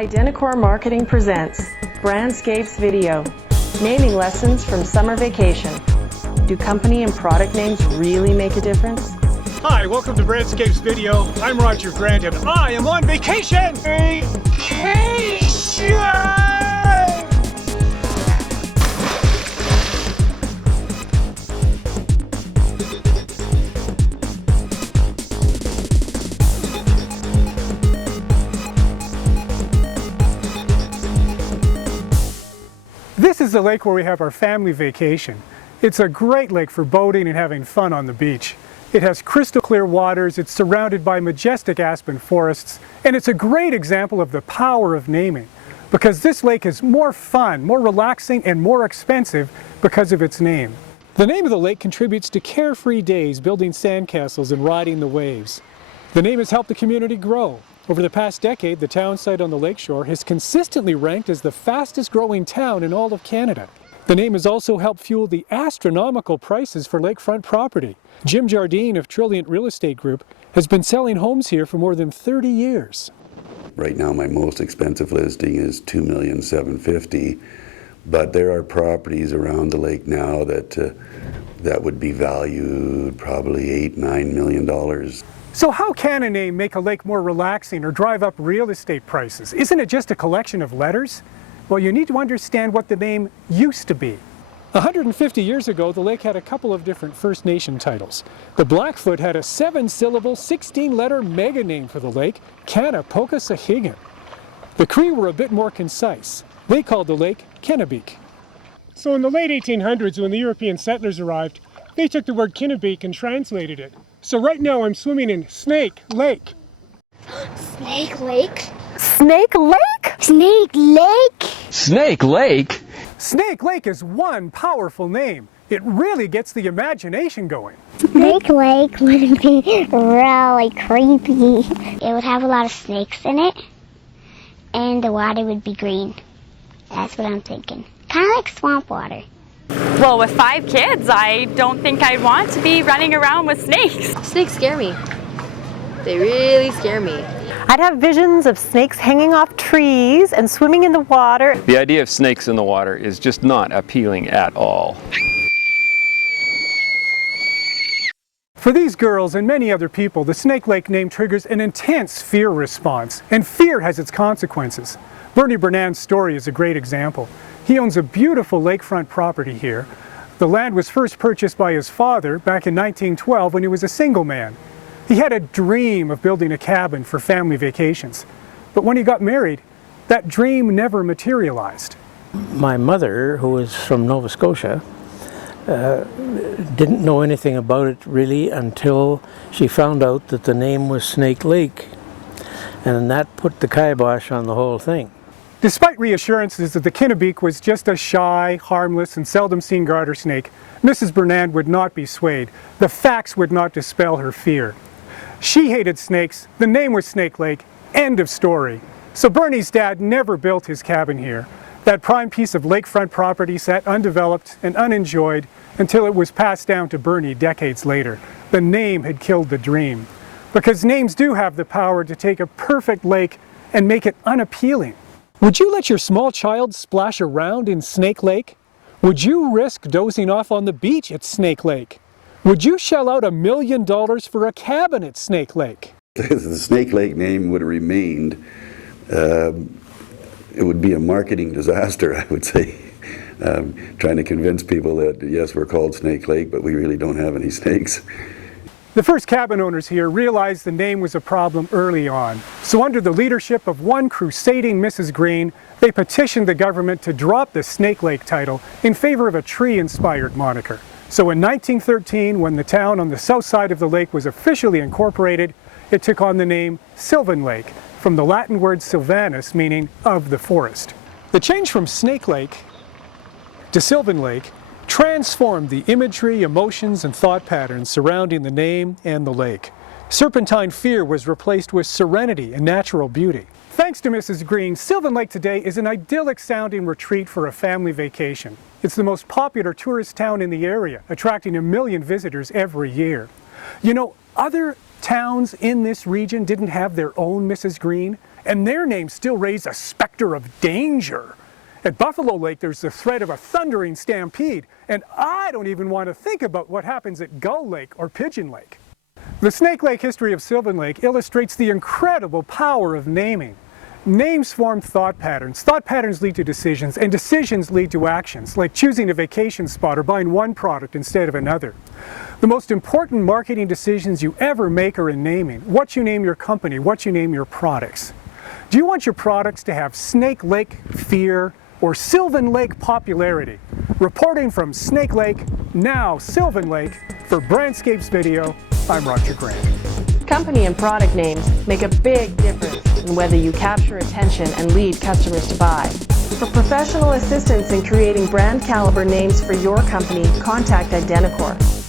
Identicor Marketing presents Brandscapes Video, naming lessons from summer vacation. Do company and product names really make a difference? Hi, welcome to Brandscapes Video. I'm Roger Grant and I am on vacation! This is the lake where we have our family vacation. It's a great lake for boating and having fun on the beach. It has crystal clear waters, it's surrounded by majestic aspen forests, and it's a great example of the power of naming, because this lake is more fun, more relaxing, and more expensive because of its name. The name of the lake contributes to carefree days building sandcastles and riding the waves. The name has helped the community grow. Over the past decade, the town site on the lakeshore has consistently ranked as the fastest growing town in all of Canada. The name has also helped fuel the astronomical prices for lakefront property. Jim Jardine of Trilliant Real Estate Group has been selling homes here for more than 30 years. Right now my most expensive listing is $2,750,000, but there are properties around the lake now that would be valued probably $8–9 million. So how can a name make a lake more relaxing or drive up real estate prices? Isn't it just a collection of letters? Well, you need to understand what the name used to be. 150 years ago, the lake had a couple of different First Nation titles. The Blackfoot had a 7-syllable, 16-letter mega name for the lake, Kanapokasahigan. The Cree were a bit more concise. They called the lake Kennebeek. So in the late 1800s, when the European settlers arrived, they took the word Kennebeek and translated it. So right now I'm swimming in Snake Lake. Snake Lake? Snake Lake? Snake Lake? Snake Lake? Snake Lake is one powerful name. It really gets the imagination going. Snake Lake would be really creepy. It would have a lot of snakes in it, and the water would be green. That's what I'm thinking. Kind of like swamp water. Well, with 5 kids, I don't think I'd want to be running around with snakes. Snakes scare me. They really scare me. I'd have visions of snakes hanging off trees and swimming in the water. The idea of snakes in the water is just not appealing at all. For these girls and many other people, the Snake Lake name triggers an intense fear response, and fear has its consequences. Bernie Bernand's story is a great example. He owns a beautiful lakefront property here. The land was first purchased by his father back in 1912 when he was a single man. He had a dream of building a cabin for family vacations. But when he got married, that dream never materialized. My mother, who was from Nova Scotia, didn't know anything about it really until she found out that the name was Snake Lake. And that put the kibosh on the whole thing. Despite reassurances that the Kennebeek was just a shy, harmless, and seldom seen garter snake, Mrs. Bernand would not be swayed. The facts would not dispel her fear. She hated snakes, the name was Snake Lake, end of story. So Bernie's dad never built his cabin here. That prime piece of lakefront property sat undeveloped and unenjoyed until it was passed down to Bernie decades later. The name had killed the dream. Because names do have the power to take a perfect lake and make it unappealing. Would you let your small child splash around in Snake Lake? Would you risk dozing off on the beach at Snake Lake? Would you shell out $1 million for a cabin at Snake Lake? If the Snake Lake name would have remained, it would be a marketing disaster, I would say. Trying to convince people that, yes, we're called Snake Lake, but we really don't have any snakes. The first cabin owners here realized the name was a problem early on. So under the leadership of one crusading Mrs. Green, they petitioned the government to drop the Snake Lake title in favor of a tree-inspired moniker. So in 1913, when the town on the south side of the lake was officially incorporated, it took on the name Sylvan Lake, from the Latin word sylvanus, meaning of the forest. The change from Snake Lake to Sylvan Lake transformed the imagery, emotions, and thought patterns surrounding the name and the lake. Serpentine fear was replaced with serenity and natural beauty. Thanks to Mrs. Green, Sylvan Lake today is an idyllic-sounding retreat for a family vacation. It's the most popular tourist town in the area, attracting 1 million visitors every year. You know, other towns in this region didn't have their own Mrs. Green, and their names still raise a specter of danger. At Buffalo Lake, there's the threat of a thundering stampede, and I don't even want to think about what happens at Gull Lake or Pigeon Lake. The Snake Lake history of Sylvan Lake illustrates the incredible power of naming. Names form thought patterns lead to decisions, and decisions lead to actions, like choosing a vacation spot or buying one product instead of another. The most important marketing decisions you ever make are in naming. What you name your company, what you name your products. Do you want your products to have Snake Lake fear or Sylvan Lake popularity? Reporting from Snake Lake, now Sylvan Lake, for Brandscapes Video, I'm Roger Grant. Company and product names make a big difference in whether you capture attention and lead customers to buy. For professional assistance in creating brand caliber names for your company, contact Identicor.